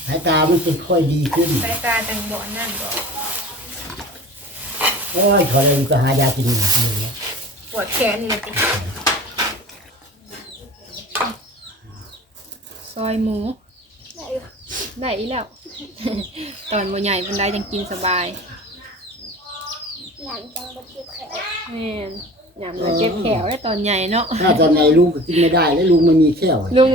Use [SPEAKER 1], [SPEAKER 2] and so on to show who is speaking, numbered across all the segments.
[SPEAKER 1] สายตามันจะค่อยดีขึ้น
[SPEAKER 2] สายตาจังบ่นั่นบ่
[SPEAKER 1] โอ้ยขอเลยก็หายากินอย่างเงี้ย
[SPEAKER 2] ปวดแขนนี่แหละติซอยหมูได้อีแล้ว ตอนบ่ใหญ่ปานใดจังกินสบาย
[SPEAKER 3] หลังจังบ่เจ็บแขน
[SPEAKER 2] แม่นยามเราเจ็บแขวได้ตอนใหญ่เนาะ
[SPEAKER 1] ถ้าตอนไหนลุงก็กินไม่ได้แล้วลุงไม่มีแข้ว
[SPEAKER 2] ลุง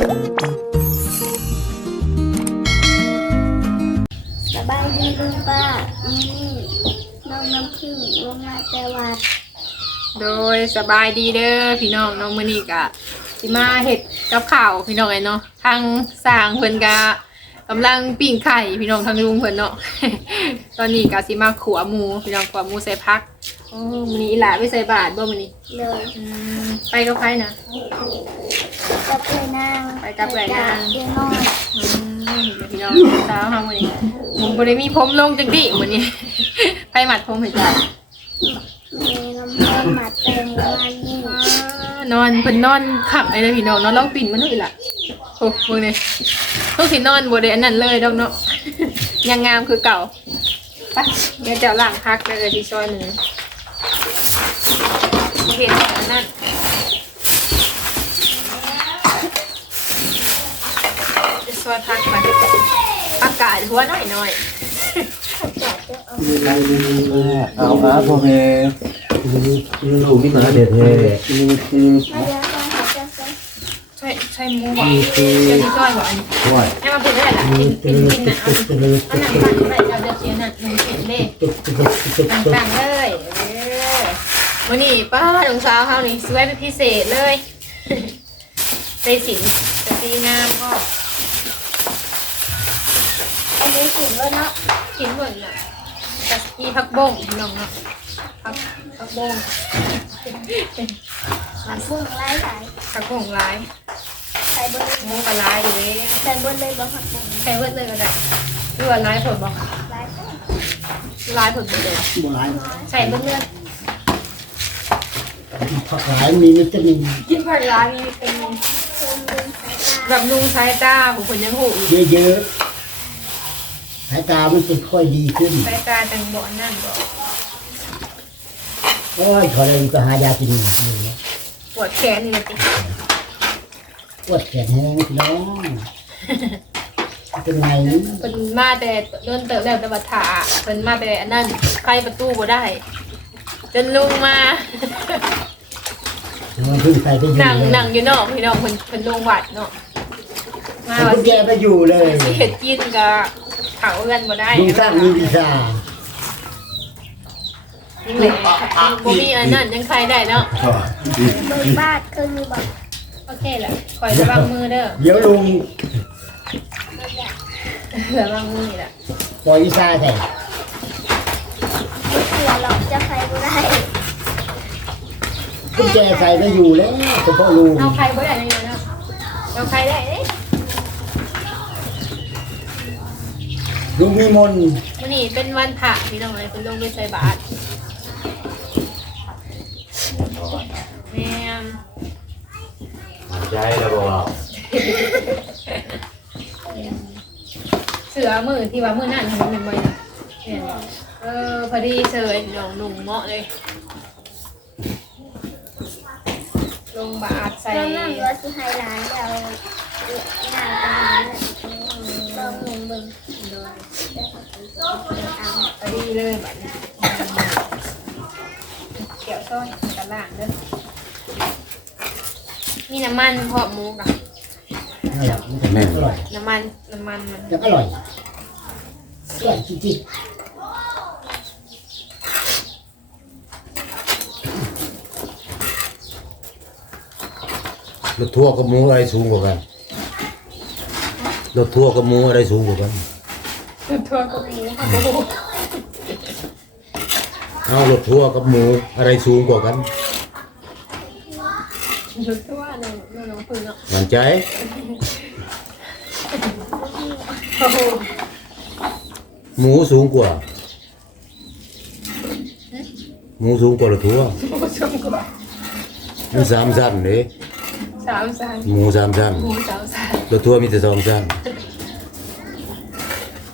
[SPEAKER 3] สบายดีลุงป้าน้องน้ำผึ้งลงมาแต่วัด
[SPEAKER 2] โดยสบายดีเด้อพี่น้องน้องมื้อนี้ก็สิมาเฮ็ดกับข้าวพี่น้องไอ้เนาะทางสร้างเพิ่นก็กำลังปิ้งไข่พี่น้องทางลุงเพิ่นเนาะ ตอนนี้ก็สิมาขัวหมูพี่น้องขัวหมูใส่ผักโอ้มื้อนี้อีหลาไปใส่บาตรบ่มื้อนี้
[SPEAKER 3] เลย
[SPEAKER 2] ไปกับใครนะ
[SPEAKER 3] กับเลยนาง
[SPEAKER 2] ไปกับเลยนาง
[SPEAKER 3] เดี๋ยวนอน
[SPEAKER 2] พี่น้องสาวเฮามื้อนี้ผมบ่ได้มีผมลงจังดิมื้อนี้ ไปหมัดผมให้จ้ะ
[SPEAKER 3] มีน้ำเพิ่มมาเต็มวันนี้
[SPEAKER 2] นอนเพิ่นนอนขับไอ้เด้อพี่น้องนอนลองปิ่นมันนู่นอีหล่ะโอ้มื้อนี้ต้องสินอนบ่ได้อันนั้นเลยดอกเนาะ ยังงามคือเก่าไปเดี๋ยวจะล้างพักแล้วสิซอยหนึ่งเห็นอันนั้นจะซอยพักไปอากาศหัวหน่อย
[SPEAKER 4] เอาพ่อแม่ลูกนี่มาเด็ดแท้
[SPEAKER 3] มาเดี๋ยวก่อนค่ะจะใส่
[SPEAKER 2] ใช่หมูบ่เดี๋ยวสิซอยบ่อันนี้
[SPEAKER 4] ช่วย
[SPEAKER 2] ให้มาพูดได้ล่ะกินนะเอาอันนั้นปั่นได้เราจะเสียน่ะหนึ่งเห็นเด้ต่างๆเลยวันนี้ป้าดงสาวเฮานี่สวยเป็นพิเศษเลยใส่สินแต่สีงามก็
[SPEAKER 3] อันนี้ถึงแล้วเนาะ
[SPEAKER 2] กินหมดน่ะแต่มีผักบงน้องเนาะผักบง
[SPEAKER 3] มันพุ่งไล่สาย
[SPEAKER 2] ผักบงลาย
[SPEAKER 3] ใส่บน
[SPEAKER 2] หมูกับลายอยู่เลย
[SPEAKER 3] ใส่บนเลยบ่ผักบุ้ง
[SPEAKER 2] ใส่เบิดเลยก็ได้หรือว่าลายผลบ่
[SPEAKER 3] ไล่ก็
[SPEAKER 2] ลายผลหมดเลย
[SPEAKER 1] โบราณ
[SPEAKER 2] ใส่เบิดเลย
[SPEAKER 1] ผักหลายมีวิตามิน
[SPEAKER 2] กินผักลายนี่เป็น
[SPEAKER 3] เพิ่มดึงสายตา
[SPEAKER 2] แบบลุงสายตาของคนยังหูอีก
[SPEAKER 1] เยอะๆสายตามันจะค่อยดีขึ้น
[SPEAKER 2] สายตาจังบ่นั่นบ่
[SPEAKER 1] โอ้ยขอเลยก็หายากินอย่างเงี้ย
[SPEAKER 2] ปวดแขนนี่แหละติ
[SPEAKER 1] ปวดแขนแห้งพี่น้องเป็นไง
[SPEAKER 2] เป็นมาแต่โดนเติบแล้วแต่ว่าถาเป็นมาแต่อันนั้นใครประตูบ่ได้ จนลุงมา
[SPEAKER 1] มันเพิ่งใส่ไปอยู่
[SPEAKER 2] นั่งอยู่นอกพี่น้องเพิ่นลงวัดเนาะมา
[SPEAKER 1] มัน
[SPEAKER 2] ว่า
[SPEAKER 1] เพิ่งแกไปอยู่เลย
[SPEAKER 2] สิเฮ็ดกินก็เขาเอื้อนบ่ได้
[SPEAKER 1] ลุงสร้างมีวิชา
[SPEAKER 2] นี่แหละบ่มีอันนั้นยังใครได้เนาะ
[SPEAKER 3] เบิกบาดเคยมีบอก
[SPEAKER 2] โอเคแหละคอยระวังมือเด้อ
[SPEAKER 1] เดี๋ยวลุง
[SPEAKER 2] ระวังมือนี่แหละ
[SPEAKER 1] ปล่อยวิชาใส่
[SPEAKER 3] เสือหลอกจะใครบ่ได้
[SPEAKER 1] เพิ่งแกใส่ไปอยู่แล้วเฉพาะลุง
[SPEAKER 2] เอาใครบ่ได้ยังไงเนาะเอาใครได้เด้
[SPEAKER 1] ลุงมีมนต์
[SPEAKER 2] มื้อนี้เป็นวันพระพี่น้องเอ้ยเพิ่นลงไปใส่บาตรแม่น
[SPEAKER 4] ใจแล้วบอก
[SPEAKER 2] เสือมือที่ว่ามือนั่นทำเป็นบ่อยนะเนี่ยพอดีเสยน้องหนุ่มเหมาะเลย ลงบาทใส่
[SPEAKER 3] เรานั่งว่าสิไฮไลท์เราหน้าตรงนี้ลองลงเบิ่ง
[SPEAKER 2] พอดีเลยบัดนี้เกี่ยวซ้อยกันล่างเด้อมีน้ำมันพร้อมหมูกับ
[SPEAKER 1] นั่นแหละมันจะอร่อย
[SPEAKER 2] น้ำมันมัน
[SPEAKER 1] แล้วก็อร่อยอร่อยจริง
[SPEAKER 4] รถทั่วกับหมูอะไรสูงกว่ากันรถทั่วกับหมูอะไรสูงกว่ากัน
[SPEAKER 2] ทั่วกับหมู
[SPEAKER 4] เอารถทั่วกับหมูอะไรสูงกว่ากัน
[SPEAKER 2] ทั่วเลยน้องพึ่งเนาะ
[SPEAKER 4] มั่นใจ
[SPEAKER 2] โอ้โห
[SPEAKER 4] หมูสูงกว่าหมูสูงกว่ารถทั่ว
[SPEAKER 2] หมูชมกว่า
[SPEAKER 4] มันสามสั้นเลย
[SPEAKER 2] 3 สัน
[SPEAKER 4] หมูสามสั้น
[SPEAKER 2] หมู3 สัน
[SPEAKER 4] รถทั่วมีแต่สองสั้น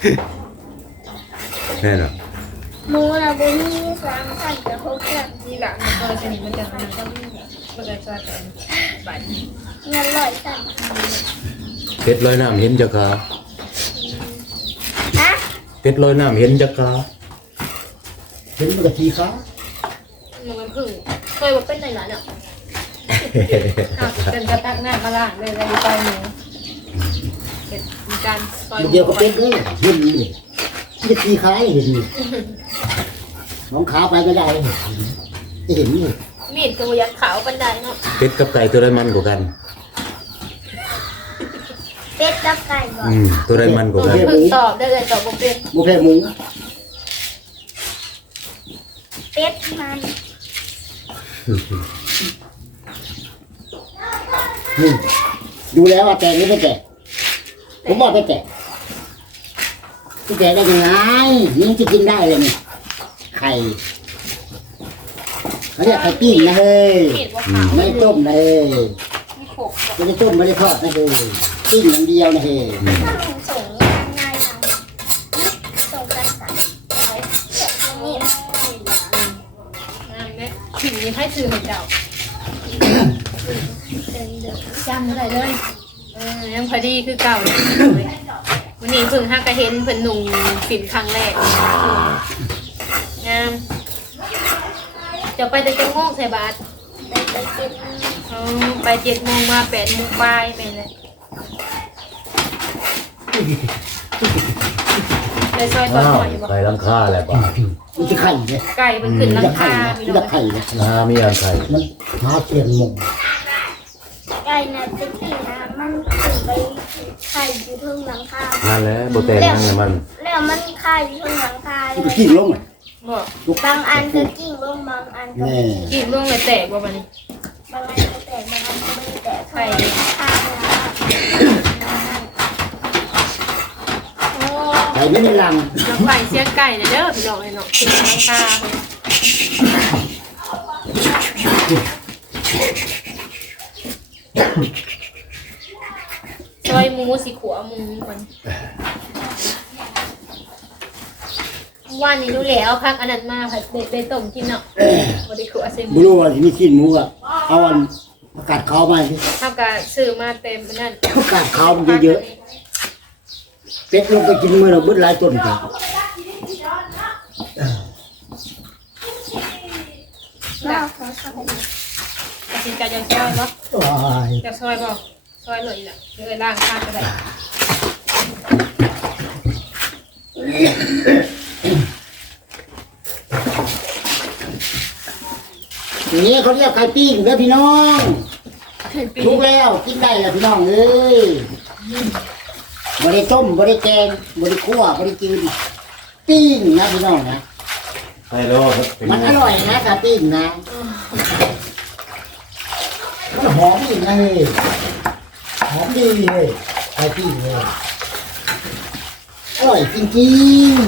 [SPEAKER 4] แน่นอน
[SPEAKER 3] หมูนะบุมี3ชั้นกับ6ชั้น
[SPEAKER 2] นี่แหละมันก็จะนี่มันจะมันก็มันจะจะเป็นบัตร
[SPEAKER 3] เงิน100ชั้น
[SPEAKER 4] เป็ดลอยน้ำเห็นจักกา
[SPEAKER 3] ฮะ
[SPEAKER 4] เป็ดลอยน้ำเห็นจักกา
[SPEAKER 1] เห็นมันกะทีขา
[SPEAKER 2] มันพึ่งเคยว่าเป็นไหนเนาะเป็นกระตักหน้ามาล่างเลยเลยซอยหมูมีการซอยหมู
[SPEAKER 1] เดียวก็เป็นเลยเห็นนี่กะทีขาเห็นนี่น้องขาไปก็ได้เห็นนี่
[SPEAKER 2] มีดตัวยักษ์ขาวบันไดเนาะ
[SPEAKER 4] เป็ดกับไก่ตัวใดมันกว่ากัน
[SPEAKER 3] เป็ดกับไก่บ่
[SPEAKER 4] ตัวใดมันกว่ากัน
[SPEAKER 2] พึ่งตอบได้เลยตอบบ่เป็น
[SPEAKER 1] บุแพ้หมู
[SPEAKER 3] เป็ดมัน
[SPEAKER 1] นี่ดูแล้วว่าแกนี่ไม่แกผมบอกไม่แกจะแกได้ยังไงนี่จะกินได้เลยนี่ไข่เขาเรียกไข่ปิ้งนะเฮ้ย
[SPEAKER 2] มีดว่าขาว
[SPEAKER 1] ไม่ได้ต้มนะเฮ้ย
[SPEAKER 2] มีโขก
[SPEAKER 1] ไม่ได้ต้มไม่ได้ทอดนะเฮ้ยปิ้งอย่างเดียวนะเฮ้ย
[SPEAKER 3] ถ้าหนูส่งง่ายๆส่งกันสั่งไว้ส่งนี่
[SPEAKER 2] งามเนี่ยถึงนี้ให้ซื้อให้เจ้า จำอะไรเลยยังพอดีคือเก่าเลยวันนี้เพิ่งฮักกะเห็นเพิ่นหนุ่งฝิ่นครั้งแรกงามจะไปแต่จะโมงใส่บาท
[SPEAKER 3] ไปกิน
[SPEAKER 2] ไป7 โมงมา8 โมงปลายไปเลยเลยซอยตอน
[SPEAKER 4] อ้าว
[SPEAKER 2] หน่อยบอก
[SPEAKER 4] ไก่ลังค่าแหละป่ะ
[SPEAKER 1] มันจะไข่เนี่ย
[SPEAKER 2] ไก่มันขึ้นรา
[SPEAKER 1] จะไข่
[SPEAKER 2] คา
[SPEAKER 1] นะ
[SPEAKER 2] พี่
[SPEAKER 1] มัน
[SPEAKER 2] น้อ
[SPEAKER 1] จะ
[SPEAKER 2] ง
[SPEAKER 1] ไข่นะ
[SPEAKER 4] มีอันไข่
[SPEAKER 1] มันหาเทียนหมง
[SPEAKER 3] ไก่นะเป็นที่นะมันขึ้นไปไข่อยู่ทึ่งหลังคา
[SPEAKER 4] นั่นแหละโบแตนนั่นแหละมัน
[SPEAKER 3] แล้วมันไข่อยู่ทึ่งหลังคาเล
[SPEAKER 1] มัน
[SPEAKER 3] ย
[SPEAKER 1] กิ้งลงอ่ะ
[SPEAKER 2] บอก
[SPEAKER 3] บางอันก็กิ้งลงบางอันก็
[SPEAKER 1] แน่
[SPEAKER 2] กินล่วงเลยแตกว่าบัดนี้
[SPEAKER 3] บางอันก็แตกบางอันก็ไม่ได้แตกไข่ข้าง
[SPEAKER 2] โอ้
[SPEAKER 1] ไข่ไม่ได้ลัง
[SPEAKER 2] น้องไก่เสียงไก่เนี่ยเด้อพี่น้องไอ้เนาะขึ้นราคาซอยหมูสิขัวหมูก่อนวันนี้รู้แล้วพักอันนั้นมาผัดไปต้มกินเนาะบไดิขัวเซม
[SPEAKER 1] บุรุษที่มีขี้หมูอ่ะเอาอันอากาศขาวมาสิ
[SPEAKER 2] เท่ากับซื้อมาเต็มนั่น
[SPEAKER 1] อากาศขาวมันเยอะๆเป็ดลงไปกินมือเราเบิดหลายต้นจ้ะ
[SPEAKER 3] นอกของไข่
[SPEAKER 2] ตัดสินใจจะซอยบ่
[SPEAKER 1] ว้าย
[SPEAKER 2] จะซอยบ่ซอยเลยล่ะเลยล่างข้างก็ได้
[SPEAKER 1] อย่างนี้เขาเรียกไข่ปิ้งเด้อพี่น้องทุกแล้วกินได้แล้วพี่น้องเอ้ยบริต้มบริแกงบริคั่วบริจืดปิ้งนะพี่น้องนะ
[SPEAKER 4] ไข่แล้ว
[SPEAKER 1] มันอร่อยนะไข่ปิ้งนะมันหอมอีกนะเฮ้ยหอมดีเลยไข่ปิ้งเลยอร่อยจริงๆ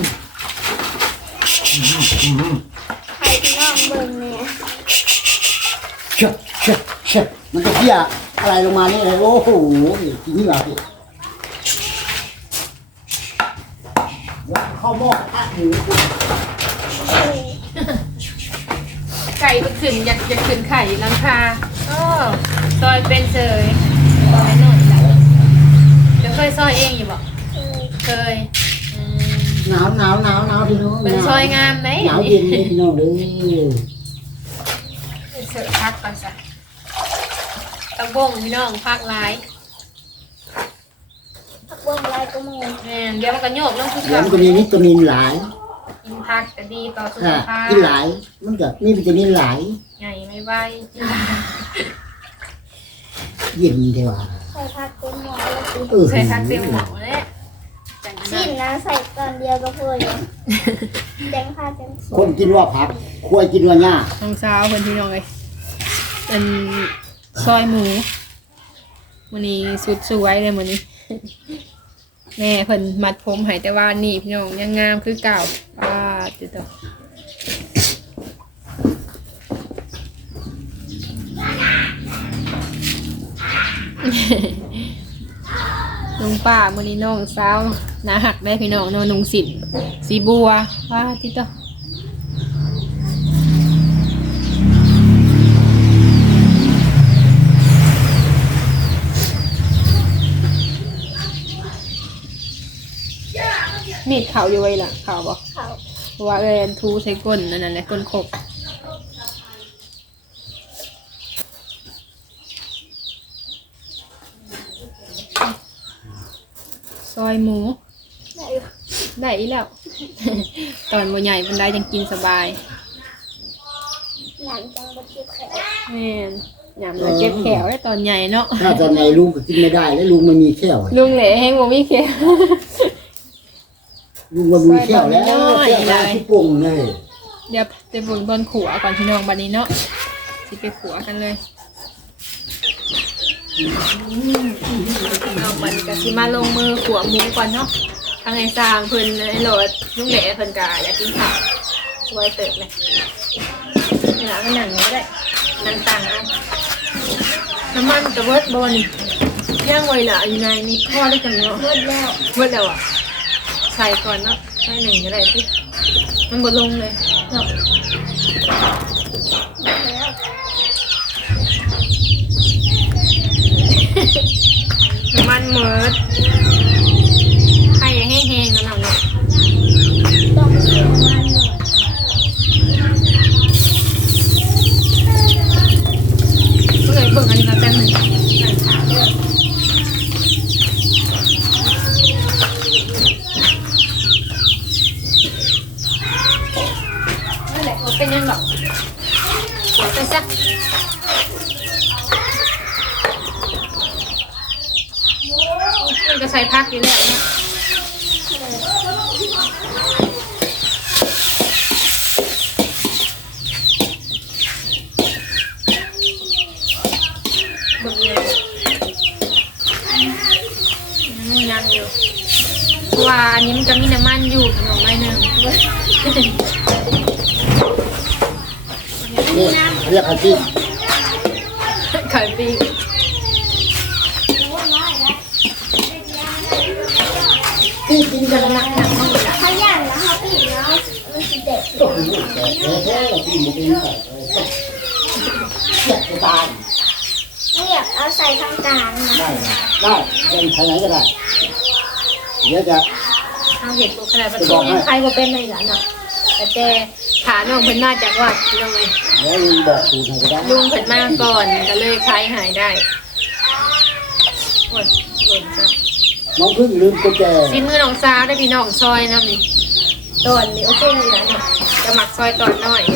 [SPEAKER 3] ไข่ที่น้องเบิ่งเนี่ย
[SPEAKER 1] เช็ดเช็ดเช็ดมันจะเที่ยอะไรลงมานี่เลยโอ้โหจริงเหรอพี่ว่าข้าวหม้อผัดหมู
[SPEAKER 2] ไก่มันขึ้นอยากขึ้นไข่ราคาอ้อซอยเป็นเฉยซอยหน่อยละจะเคยซอยเองอยู่บ่เคย
[SPEAKER 1] หนาวหนาวหนาวหนาวพี่น้อง
[SPEAKER 2] เป็นซอยงามไหม
[SPEAKER 1] หนาวเย็นเลยพี่น้องเลย
[SPEAKER 2] เสิร์ฟพักก่อนจ้ะตะบงพี่น้องพักหลาย
[SPEAKER 3] ผักบุ้งลายก็มู
[SPEAKER 2] เดี๋ยวมันก็โยกลงทุก
[SPEAKER 1] เดี๋ยว
[SPEAKER 2] อย่าง
[SPEAKER 1] มันก็มีวิตามินหลาย
[SPEAKER 2] กินพักแต่ดีต่อสุข
[SPEAKER 1] ค่ะ
[SPEAKER 2] ภาพ
[SPEAKER 1] กินหลายมันก็มีวิตามินหลาย
[SPEAKER 2] ใหญ่ไม่ไหว
[SPEAKER 1] เย็นเดียว
[SPEAKER 3] ใส่ผักเต็มหม้อแล้วกิน
[SPEAKER 2] ใส่พักเต็มหมอเลยจัง
[SPEAKER 3] ชิ้นนะใส่ตอนเดียวก็พออยู่แดงผ้าแดงส
[SPEAKER 1] คนกินว่าผักควายกินว่าหญ้า
[SPEAKER 2] น้องสาวเพิ่นพี่น้องเลยเป็นซอยหมูมื้อนี้สุดสวยเลยมื้อนี้ แม่เพิ่นมัดผมให้แต่ว่านี่พี่น้องยังงามคือเก่าติดต่อน้องลุงป้ามื้อนี้น้องสาวหน้าหักได้พี่น้องเนาะนุ่งสินสีบัวว่าติโตมีดเขาอยู่ไว้ล่ะเขาบ่
[SPEAKER 3] เขา
[SPEAKER 2] เพราะว่าทูใช้ก้นนั่นแหละก้นขบซอยหมู
[SPEAKER 3] ได้อยู่
[SPEAKER 2] ได้อีแล้ว ตอนบ่ใหญ่มันได้ยังกินสบาย
[SPEAKER 3] หลังจังบดจิบแขก
[SPEAKER 2] แม่นยามเราเจ็บแขวได้ตอนใหญ่เนาะ
[SPEAKER 1] ถ้าตอนไหนลุงก็กินไม่ได้แล้วลุงไม่มีแข้ว
[SPEAKER 2] ลุงแหล่แห้งบ่มีแขว
[SPEAKER 1] ลุงว่ามีแข้วแล้วแข้วมาที่ปุ่งเลย
[SPEAKER 2] เดี๋ยวจะบุญบนขัวก่อนพี่น้องบัดนี้เนาะสิไปขัวกันเลยเอาบัดนี้ก็สิมาลงมือขัวหมูก่อนเนาะทางไอ้สร้างเพิ่นไอ้โหลดลุงแหล่เพิ่นก็อยากกินข้าวสวยเติบเลยนี่ล่ะก็นั่งนี่ได้นั่งตั้งเอาน้ำมันก็เบิดบ่นี่ย่างไว้ล่ะอยู่ในนี่พอได้จังเนาะ
[SPEAKER 3] หมดแล้ว
[SPEAKER 2] เบิดแล้วอ่ะใส่ก่อนเนาะใส่หนึ่งก็ได้สิมันบ่ลงเลยเนาะ
[SPEAKER 3] แล้ว
[SPEAKER 2] น้ำมันเมิดไข่แห้งๆแล้วเนาะ
[SPEAKER 3] ต้องเสียมันหน่อย
[SPEAKER 2] ก็เลยเบิ่งอันนี้มาแป๊บหนึงนั่งถามเด้อนั่นแหละบ่เป็นหยังหรอกกดไปซะมันก็ใส่พักอยู่แล้วเนาะเบิ่งเลยยังอยู่เพราะว่าอันนี้มันจะมีน้ำมันอยู่ขนมไม้หนึ่ง
[SPEAKER 1] นี่เรียกอาชีพ
[SPEAKER 2] ไข่ปิ้ง
[SPEAKER 1] ที่กินกันนะ
[SPEAKER 3] ถ้าย่างแล้วเขาปีกแล้วมันสิเด็ด
[SPEAKER 1] โอ้โหแท้ๆพี่มันเป็นแบบเสียบตาย
[SPEAKER 3] ไม่อยากเอาใส่ข้างกลางนะ
[SPEAKER 1] ได้เป็นทางไหนก็ได้เดี๋ยวจะ
[SPEAKER 2] เอาเห็ดปูขนาดประตูยังใครก็เป็นในหลานเนาะแต่ขาน้องเพิ่นมาจากวัดพี่น้องเลย
[SPEAKER 1] เดี๋ยวลุงบอกสูตรให้ก็ได้
[SPEAKER 2] ลุงเพิ่นมาก่อนก็เลยคลายหายได้หมดหล่นจ้ะ
[SPEAKER 1] น้องพึ่งลืมกุญแจ
[SPEAKER 2] ซีมือน้องสาวได้พี่น้องซอยน้ำนี่ตอนนี้โอเคเลยนะเนาะจะหมักซอยตอนน้อย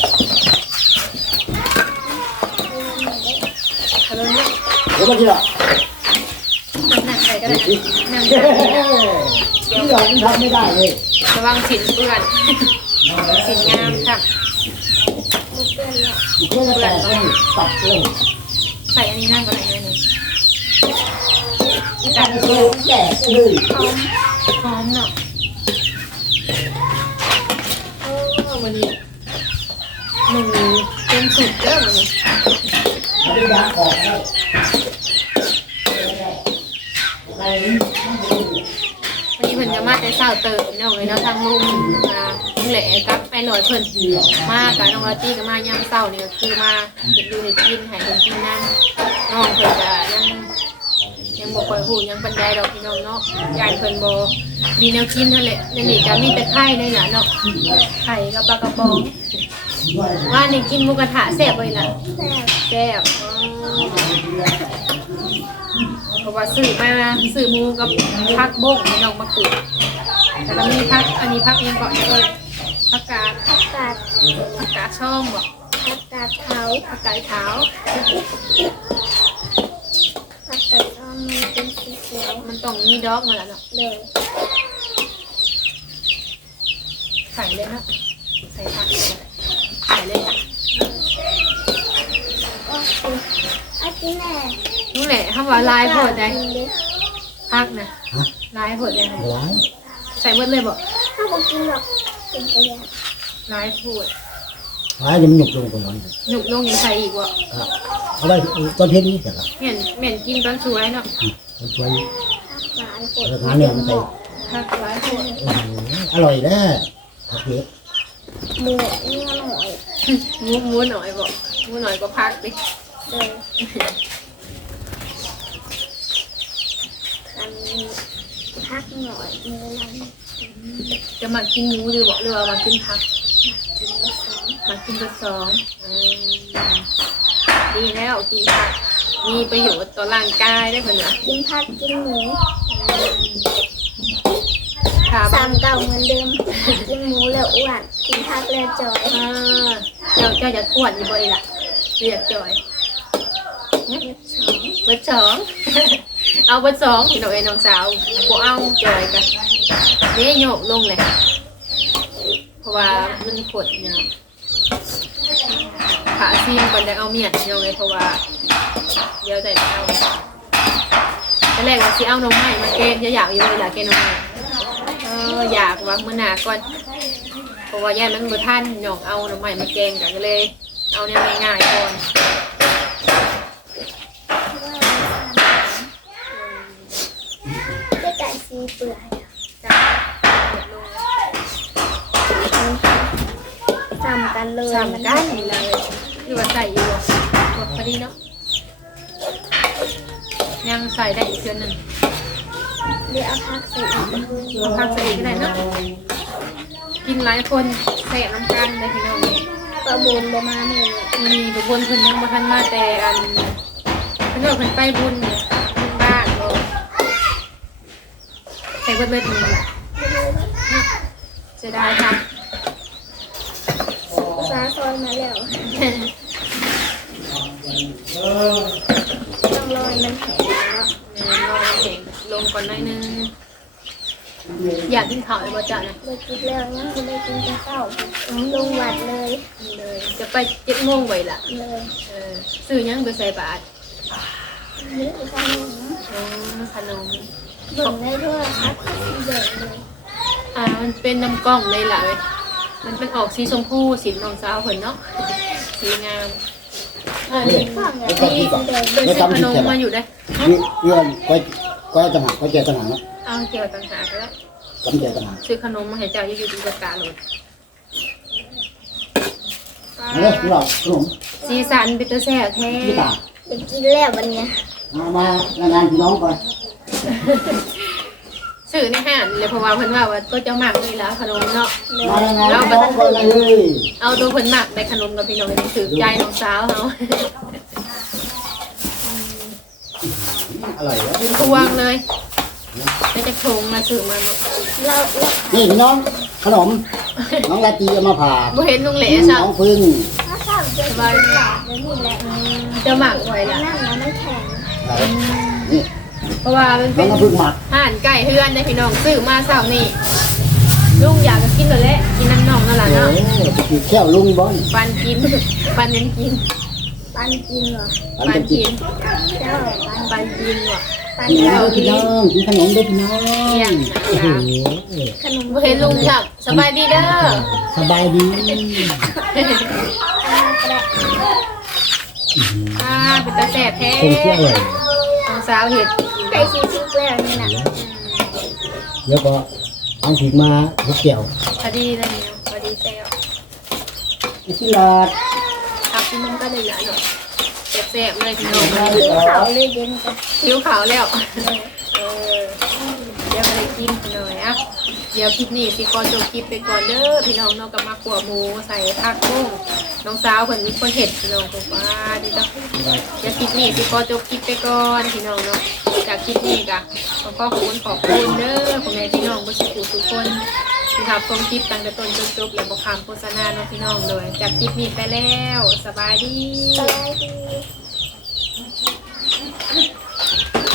[SPEAKER 2] เอาเลยเนาะ
[SPEAKER 1] เดี๋ยวมาทีละ
[SPEAKER 2] นั่งใครก็ได้นั่ง
[SPEAKER 1] เฮ้ที่เราทำไม่ได้เลย
[SPEAKER 2] ระวังสินเปื้อนสินงามค่ะ
[SPEAKER 3] หมดเปลือกแล้ว
[SPEAKER 1] เพื่อนแต่ต้องตัดเลย
[SPEAKER 2] ใส่อันนี้นั่งก็ได้เลยนี่
[SPEAKER 1] ตั
[SPEAKER 2] กั
[SPEAKER 1] ด
[SPEAKER 2] น
[SPEAKER 1] เลยแก่เลย
[SPEAKER 2] หอมเนาะโอ้วันนี้หนูเป็นสุดเด้อวันนี้
[SPEAKER 1] ไม่ได้ยาออกแล้ว
[SPEAKER 2] วันนี้เพิ่นจะมาแต่เช้าเติบเนาะเลยเนาะทางลุงลุงแหล่กับไอ้หน่อยเพิ่นมากับน้องอาร์ตี้ก็มายามเช้านี่ก็คือมาเฮ็ดดูให้กินให้เพิ่นกินนั่นน้องเพิ่นก็ยังบ่ค่อยฮู้ยังปานใดดอกพี่น้องเนาะยายเพิ่นบ่มีแนวกินนั่นแหละในนี่ก็มีแต่ไข่เลยล่ะเนาะไข่กับปลากระป๋องว่านี่กินหมูกระทะแซ่บเลยล่ะ
[SPEAKER 3] แซ่บ
[SPEAKER 2] แซ่บเพราะว่าซื้อหมูกับผักบ้งพี่น้องมาปลูกแต่ก็มีผักอันนี้ผักยังเกาะอยู่เลยผักกาด
[SPEAKER 3] ผักกาด
[SPEAKER 2] ช่องบ่
[SPEAKER 3] ผักกาดเผา
[SPEAKER 2] ผักกาดขาว
[SPEAKER 3] ผักกาดทอดมันเป็นสีเขียว
[SPEAKER 2] มันต้องมีดอกมาแล้วเนาะ
[SPEAKER 3] เลย
[SPEAKER 2] ใส่เลยเนาะใส่ผักเลยใส่เลยค่ะ
[SPEAKER 3] โอ้โหอาทิตย์แม่
[SPEAKER 2] นู่นแหละคำว่าลายโพดได้
[SPEAKER 3] กินเลย
[SPEAKER 2] ผักนะลายโพดได้ไหม
[SPEAKER 1] ร้าย
[SPEAKER 2] ใส่หมดเลยบ่
[SPEAKER 3] ถ้าผมกินหรอกกินไปแล้ว
[SPEAKER 2] ลายโพด
[SPEAKER 1] ร้ายจะมันหยุดลงก่อน
[SPEAKER 2] หนุกลงยังใส่อีกบ่
[SPEAKER 1] เอาไปตอนเทศนี้แต่ละ
[SPEAKER 2] เหม็นกินตอนสวยเนาะ
[SPEAKER 1] มันช่วย
[SPEAKER 3] หลายคน
[SPEAKER 1] ราคาเนี่ยมันใส่
[SPEAKER 2] ผักหลายคน
[SPEAKER 1] อร่อยนะผักเผ็ด
[SPEAKER 3] หมูนี่อร่อย
[SPEAKER 2] หมูหน่อยบอกหมูหน่อยก็พักดิ
[SPEAKER 3] เลยอันนี้พักหน่อยมือลัง
[SPEAKER 2] จะมากินหมูหรือบอกหรือว่ามากินผัก
[SPEAKER 3] กินก็สอง
[SPEAKER 2] มากินก็สองดีแล้วกินผักมีประโยชน์ต่อร่างกายได้ผลนะ
[SPEAKER 3] กินผักกินหมู
[SPEAKER 2] ค่ะ
[SPEAKER 3] สามเก่าเหมือนเดิมกินหมูแล้วอ้วนกินผักแล้วจอย
[SPEAKER 2] เจ้าจะอ้วนอยู่บ่อยล่ะเรียกจอยเบอร์สอง เอาเบอร์สองพี่น้องเอ็นน้องสาวบ่เอาจอยกันนี่โยกลงเลยเพราะว่ามันขดเนี่ยขาซีมก่อนได้เอาเมียนพี่น้องเลยเพราะว่าเดี๋ยวแต่เอาแต่แรกว่าสิเอานมให้มาเกณฑ์จะอยากอยู่เลยล่ะเกณฑ์นมให้อยากว่ามื้อหน้าก่อนเพราะว่าย่ามันบ่ทันหยอกเอานมให้มาเกณฑ์ก็เลย เอาแนวง่ายๆก่อน
[SPEAKER 3] ด้วยไก่ซีเปื่อย
[SPEAKER 2] จ้ะ
[SPEAKER 3] ซ้ำกันเลย
[SPEAKER 2] สามกันเลยหรือว่าใส่อยู่หมดพอดีเนาะยังใส่ได้อีกเดือนหนึ่ง
[SPEAKER 3] เดี๋ยวเอาผักใส่อีก
[SPEAKER 2] เอาพักใส่อีกก็ได้เนาะกินหลายคนแสบน้ำกันเลยพี่น้อง
[SPEAKER 3] ปลาบุญประมาณนี้
[SPEAKER 2] มีบุญเพิ่นยังบ่ทันมาแต่อันเพิ่นว่าเพิ่นไปบุญบ้านบ่แต่เบิดนี่ล่ะจะได้ค่ะ
[SPEAKER 3] ซาซอยมาแล้วต้องรอยมันแข็งแล้ว
[SPEAKER 2] รอเองลงก่อนหน่อยนึงอยากกินข้าวเลยบ่จ้ะนะ
[SPEAKER 3] เลยกินแล้วยังไม่ได้กินข้าวลงวัดเลย
[SPEAKER 2] เลยจะไป7:00 นไว้ล่ะ
[SPEAKER 3] เลย
[SPEAKER 2] ซื้อยังไปใส่บาตร
[SPEAKER 3] นี่คือขนม
[SPEAKER 2] ขนม
[SPEAKER 3] เบิ่งได้ด้วยครับเด็กเลย
[SPEAKER 2] มันเป็นน้ำกล้องเลยล่ะเว้ยมันเป็นออกสีชมพูสีน้องสาวเพิ่นเนาะสีงามนี่
[SPEAKER 3] ข้างอย่าง
[SPEAKER 1] ไม่
[SPEAKER 3] นี้
[SPEAKER 1] ทำที่ก่อน
[SPEAKER 2] เพิ่น
[SPEAKER 1] ไม่
[SPEAKER 2] ซื้อ
[SPEAKER 1] ทำ
[SPEAKER 2] ข
[SPEAKER 1] ที่
[SPEAKER 2] นม
[SPEAKER 1] แค่ไหน
[SPEAKER 2] มาอยู่ได้
[SPEAKER 1] เรื่องก็จะหาก็เจอต่างหากเนาะ
[SPEAKER 2] เอาเกี่ยวต่างหากแล้ว
[SPEAKER 1] ก็เจอต่างหาก
[SPEAKER 2] ซื้อขนมมาให้เจ้าอยู่ดีกาโหลด
[SPEAKER 1] เอาเลยพี่เราขนม
[SPEAKER 2] สีสันเป็นตาแซ่บแท้
[SPEAKER 1] พี่ตา
[SPEAKER 3] เดี๋ยวกินแล้ววันเนี้ย
[SPEAKER 1] มางานพี่น้องก่อน
[SPEAKER 2] ซื้อในห้างเลยเพราะว่าเพิ่นว่าก็จะหมักนี่ล่ะขนมเนาะ
[SPEAKER 1] มางานพี่น้องก่อนเลย
[SPEAKER 2] เอาตัวเพิ่นหมักในขนมกับพี่น้องนี่ถือใจน้องสาวเฮา
[SPEAKER 1] อร่อยแล้ว
[SPEAKER 2] เป็นพวงเลยแล้วจะทงมาซื้อมาเนาะ
[SPEAKER 3] เรา
[SPEAKER 1] นี่พี่น้องขนมน้องลาตีเอามาผ่า
[SPEAKER 2] บ่เห็นลุงเหล่
[SPEAKER 1] น้
[SPEAKER 2] ซะ
[SPEAKER 1] องพึ่ง
[SPEAKER 3] ถ้าข้าวจะกินหลาดแล้วนี่แหละ
[SPEAKER 2] จะหมักไว้ล่ะ
[SPEAKER 3] นั่งแล้วมันแข็ง
[SPEAKER 1] นี่
[SPEAKER 2] เพราะว่ามัน
[SPEAKER 1] น้
[SPEAKER 2] เป็
[SPEAKER 1] อง
[SPEAKER 2] น
[SPEAKER 1] น้ำพึ่งหมัก
[SPEAKER 2] อาหารไก่เฮือนได้พี่น้องซื้อมาเช้านี้ลุงอยากจะกินเลยแหละกินน้ำน่องนั่นแหละ
[SPEAKER 1] โอ้
[SPEAKER 2] เนาะ
[SPEAKER 1] ยแค่ลุงบอล
[SPEAKER 2] ปันกินปันยังกิน
[SPEAKER 3] ปันกินเหรอ
[SPEAKER 1] ปัน
[SPEAKER 2] ปัน
[SPEAKER 1] กิ
[SPEAKER 2] กิ
[SPEAKER 1] น
[SPEAKER 2] น
[SPEAKER 3] เจ้าปัน
[SPEAKER 2] ปันกินว่ะ
[SPEAKER 3] ปัน
[SPEAKER 1] กิน
[SPEAKER 3] เจ้า
[SPEAKER 1] ด้วยพี่น้องกินขนมด้วยพี่น้อง
[SPEAKER 2] อย่าง
[SPEAKER 1] โอ้โห
[SPEAKER 3] ขนม
[SPEAKER 2] บ่เห็นลุงครับสบายดีเด้อ
[SPEAKER 1] สบายดี
[SPEAKER 2] เป็นตาแสบแท้
[SPEAKER 1] คงเที่ยวเลย
[SPEAKER 2] น้องสาวเห็ด
[SPEAKER 3] ไก่ซีซุกแล้วนี่นะ
[SPEAKER 1] เดี๋ยวก็เอาผิดมาทุกเกี่ยว
[SPEAKER 2] พอดีเลยเนี่ยพอดีแซว
[SPEAKER 1] พี่หลอด
[SPEAKER 2] ทับที่มันก็ได้ละเนาะแสบๆเลยพี่น้อง
[SPEAKER 3] กินข้าวเลยเย็นกัน
[SPEAKER 2] คิ้วขาวแล้วเดี๋ยวไปกินหน่อยอ่ะเดี๋ยวคลิปนี้สิขอจบคลิปไปก่อนเด้อพี่น้องเนาะกับมาขั่วหมูใส่ผักบุ้งน้องสาวเพิ่นมีคนเห็ดพี่น้องบอกว่าดีจ้ะเดี๋ยวคลิปนี้สิขอจบคลิปไปก่อนพี่น้องเนาะจากคลิปนี้ก็ขอบคุณเด้อพ่อแม่พี่น้องบ่สิกูทุกคนที่รับชมคลิปตั้งแต่ต้นจนจบแล้วบ่ข้ามโฆษณาเนาะพี่น้องเลยจากคลิปนี้ไปแล้วสบายดี
[SPEAKER 3] สบายดี